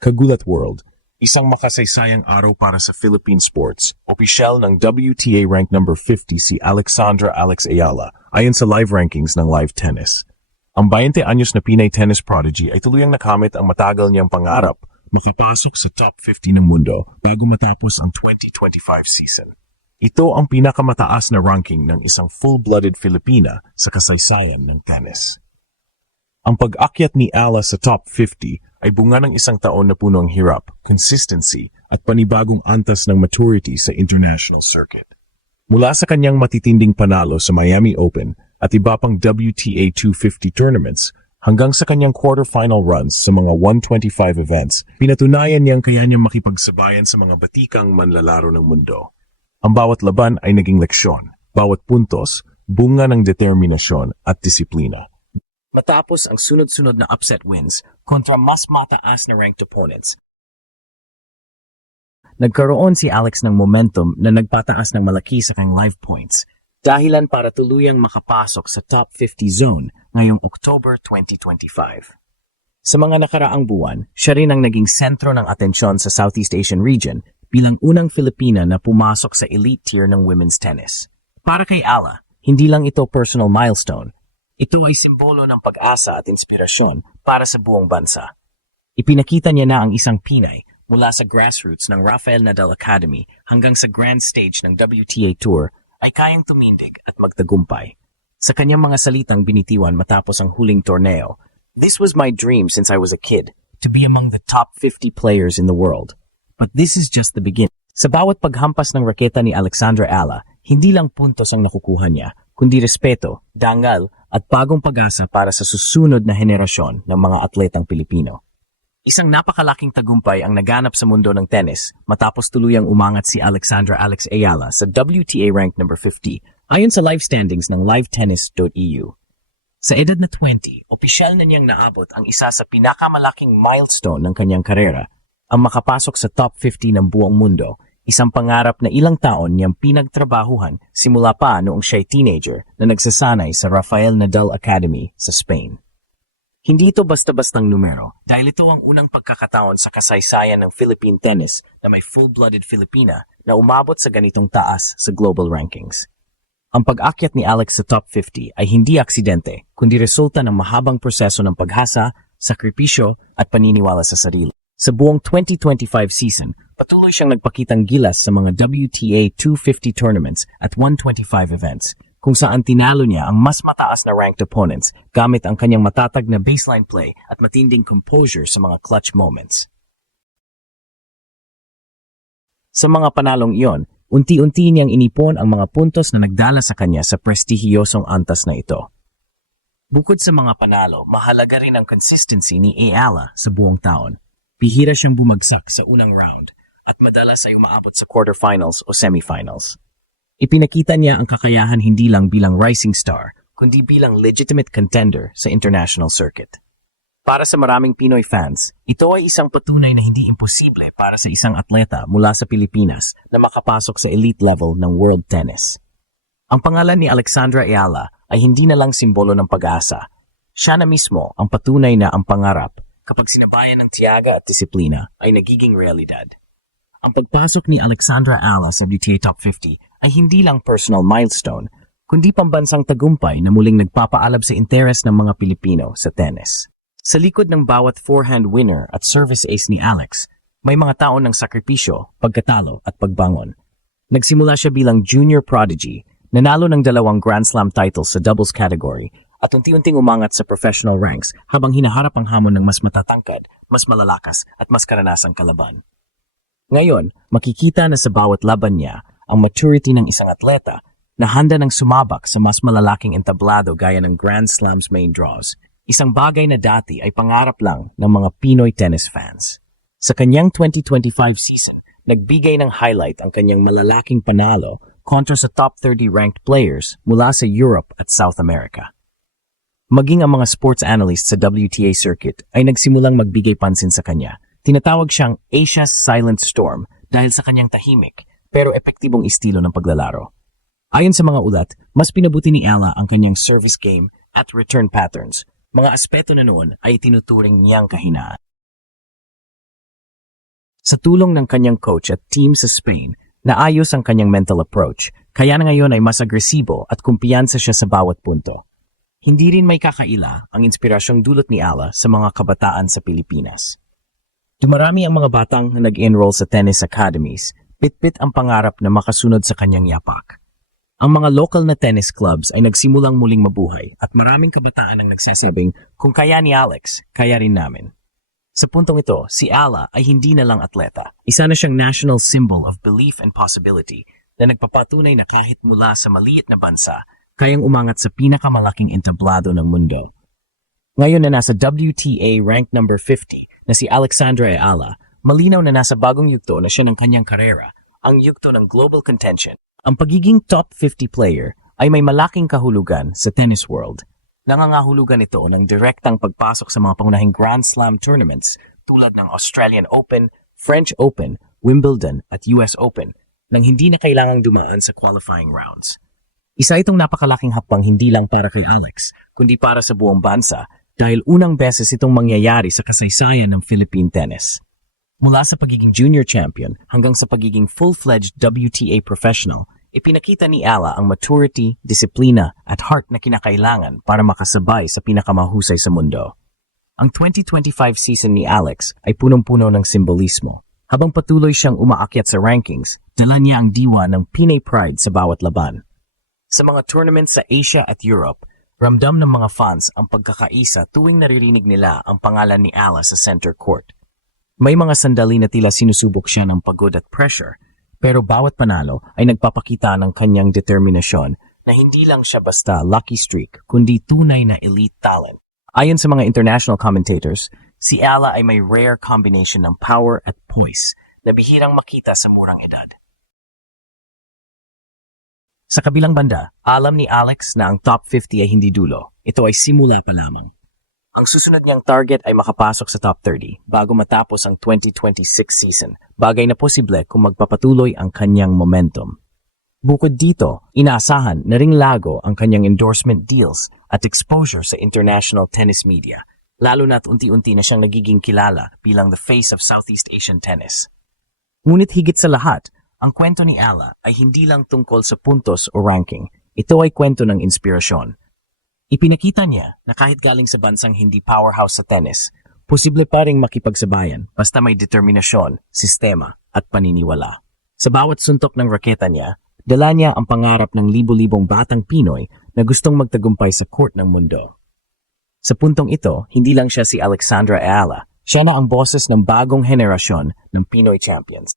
Kagulat World, isang makasaysayang araw para sa Philippine sports. Opisyal ng WTA rank number 50 si Alexandra Alex Ayala ayon sa live rankings ng Live Tennis. Ang 20 anyos na Pinay tennis prodigy ay tuluyang nakamit ang matagal niyang pangarap makapasok sa top 50 ng mundo bago matapos ang 2025 season. Ito ang pinakamataas na ranking ng isang full-blooded Filipina sa kasaysayan ng tennis. Ang pag-akyat ni Ala sa top 50 ay bunga ng isang taon na puno ng hirap, consistency at panibagong antas ng maturity sa international circuit. Mula sa kanyang matitinding panalo sa Miami Open at iba pang WTA 250 tournaments hanggang sa kanyang quarterfinal runs sa mga 125 events, pinatunayan niyang kaya niyang makipagsabayan sa mga batikang manlalaro ng mundo. Ang bawat laban ay naging leksyon, bawat puntos, bunga ng determinasyon at disiplina. Matapos ang sunod-sunod na upset wins kontra mas mataas na ranked opponents, nagkaroon si Alex ng momentum na nagpataas ng malaki sa kanyang live points, dahilan para tuluyang makapasok sa top 50 zone ngayong October 2025. Sa mga nakaraang buwan, siya rin ang naging sentro ng atensyon sa Southeast Asian region bilang unang Filipina na pumasok sa elite tier ng women's tennis. Para kay Ala, hindi lang ito personal milestone, ito ay simbolo ng pag-asa at inspirasyon para sa buong bansa. Ipinakita niya na ang isang Pinay mula sa grassroots ng Rafael Nadal Academy hanggang sa grand stage ng WTA Tour ay kayang tumindig at magtagumpay. Sa kanyang mga salitang binitiwan matapos ang huling torneo, "This was my dream since I was a kid, to be among the top 50 players in the world. But this is just the beginning." Sa bawat paghampas ng raketa ni Alexandra Ala, hindi lang puntos ang nakukuha niya, kundi respeto, dangal, at bagong pag-asa para sa susunod na henerasyon ng mga atletang Pilipino. Isang napakalaking tagumpay ang naganap sa mundo ng tennis matapos tuluyang umangat si Alexandra Alex Ayala sa WTA rank number 50 ayon sa live standings ng livetennis.eu. Sa edad na 20, opisyal na niyang naabot ang isa sa pinakamalaking milestone ng kanyang karera, ang makapasok sa top 50 ng buong mundo, isang pangarap na ilang taon niyang pinagtrabahuhan simula pa noong siya'y teenager na nagsasanay sa Rafael Nadal Academy sa Spain. Hindi ito basta-bastang numero dahil ito ang unang pagkakataon sa kasaysayan ng Philippine tennis na may full-blooded Filipina na umabot sa ganitong taas sa global rankings. Ang pag-akyat ni Alex sa top 50 ay hindi aksidente kundi resulta ng mahabang proseso ng paghasa, sakripisyo at paniniwala sa sarili. Sa buong 2025 season, patuloy siyang nagpakitang gilas sa mga WTA 250 tournaments at 125 events, kung saan tinalo niya ang mas mataas na ranked opponents gamit ang kanyang matatag na baseline play at matinding composure sa mga clutch moments. Sa mga panalong iyon, unti-unti niyang inipon ang mga puntos na nagdala sa kanya sa prestihiyosong antas na ito. Bukod sa mga panalo, mahalaga rin ang consistency ni Ayala sa buong taon. Bihira siyang bumagsak sa unang round at madalas ay umaabot sa quarterfinals o semifinals. Ipinakita niya ang kakayahan hindi lang bilang rising star, kundi bilang legitimate contender sa international circuit. Para sa maraming Pinoy fans, ito ay isang patunay na hindi imposible para sa isang atleta mula sa Pilipinas na makapasok sa elite level ng world tennis. Ang pangalan ni Alexandra Ayala ay hindi na lang simbolo ng pag-asa. Siya na mismo ang patunay na ang pangarap, kapag sinabayan ng tiyaga at disiplina, ay nagiging realidad. Ang pagpasok ni Alexandra Ala sa WTA Top 50 ay hindi lang personal milestone, kundi pambansang tagumpay na muling nagpapaalab sa interes ng mga Pilipino sa tennis. Sa likod ng bawat forehand winner at service ace ni Alex, may mga taon ng sakripisyo, pagkatalo at pagbangon. Nagsimula siya bilang junior prodigy, nanalo ng 2 Grand Slam titles sa doubles category, at unti-unting umangat sa professional ranks habang hinaharap ang hamon ng mas matatangkad, mas malalakas at mas karanasang kalaban. Ngayon, makikita na sa bawat laban niya ang maturity ng isang atleta na handa ng sumabak sa mas malalaking entablado gaya ng Grand Slam's main draws, isang bagay na dati ay pangarap lang ng mga Pinoy tennis fans. Sa kanyang 2025 season, nagbigay ng highlight ang kanyang malalaking panalo kontra sa top 30 ranked players mula sa Europe at South America. Maging ang mga sports analysts sa WTA circuit ay nagsimulang magbigay pansin sa kanya. Tinatawag siyang Asia's Silent Storm dahil sa kanyang tahimik pero epektibong estilo ng paglalaro. Ayon sa mga ulat, mas pinabuti ni Ella ang kanyang service game at return patterns. Mga aspeto na noon ay tinuturing niyang kahinaan. Sa tulong ng kanyang coach at team sa Spain, naayos ang kanyang mental approach, kaya na ngayon ay mas agresibo at kumpiyansa siya sa bawat punto. Hindi rin may kakaila ang inspirasyong dulot ni Ella sa mga kabataan sa Pilipinas. Dumarami ang mga batang na nag-enroll sa tennis academies, pitpit ang pangarap na makasunod sa kanyang yapak. Ang mga local na tennis clubs ay nagsimulang muling mabuhay at maraming kabataan ang nagsasabing, kung kaya ni Alex, kaya rin namin. Sa puntong ito, si Ella ay hindi na lang atleta. Isa na siyang national symbol of belief and possibility na nagpapatunay na kahit mula sa maliit na bansa, kayang umangat sa pinakamalaking entablado ng mundo. Ngayon na nasa WTA rank number 50 na si Alexandra Ayala, malinaw na nasa bagong yugto na siya ng kanyang karera, ang yugto ng global contention. Ang pagiging top 50 player ay may malaking kahulugan sa tennis world. Nangangahulugan ito ng direktang pagpasok sa mga pangunahing Grand Slam tournaments tulad ng Australian Open, French Open, Wimbledon at US Open nang hindi na kailangang dumaan sa qualifying rounds. Isa itong napakalaking hakbang hindi lang para kay Alex, kundi para sa buong bansa dahil unang beses itong mangyayari sa kasaysayan ng Philippine tennis. Mula sa pagiging junior champion hanggang sa pagiging full-fledged WTA professional, ipinakita ni Ella ang maturity, disiplina at heart na kinakailangan para makasabay sa pinakamahusay sa mundo. Ang 2025 season ni Alex ay punong-puno ng simbolismo. Habang patuloy siyang umaakyat sa rankings, dala niya ang diwa ng Pinay pride sa bawat laban. Sa mga tournaments sa Asia at Europe, ramdam ng mga fans ang pagkakaisa tuwing naririnig nila ang pangalan ni Ella sa center court. May mga sandali na tila sinusubok siya ng pagod at pressure, pero bawat panalo ay nagpapakita ng kanyang determinasyon na hindi lang siya basta lucky streak, kundi tunay na elite talent. Ayon sa mga international commentators, si Ella ay may rare combination ng power at poise na bihirang makita sa murang edad. Sa kabilang banda, alam ni Alex na ang top 50 ay hindi dulo. Ito ay simula pa lamang. Ang susunod niyang target ay makapasok sa top 30 bago matapos ang 2026 season, bagay na posible kung magpapatuloy ang kanyang momentum. Bukod dito, inaasahan na ring lago ang kanyang endorsement deals at exposure sa international tennis media, lalo na't unti-unti na siyang nagiging kilala bilang the face of Southeast Asian tennis. Ngunit higit sa lahat, ang kwento ni Ella ay hindi lang tungkol sa puntos o ranking. Ito ay kwento ng inspirasyon. Ipinakita niya na kahit galing sa bansang hindi powerhouse sa tennis, posible pa ring makipagsabayan basta may determinasyon, sistema at paniniwala. Sa bawat suntok ng raketa niya, dala niya ang pangarap ng libo-libong batang Pinoy na gustong magtagumpay sa court ng mundo. Sa puntong ito, hindi lang siya si Alexandra Ayala, siya na ang boses ng bagong henerasyon ng Pinoy champions.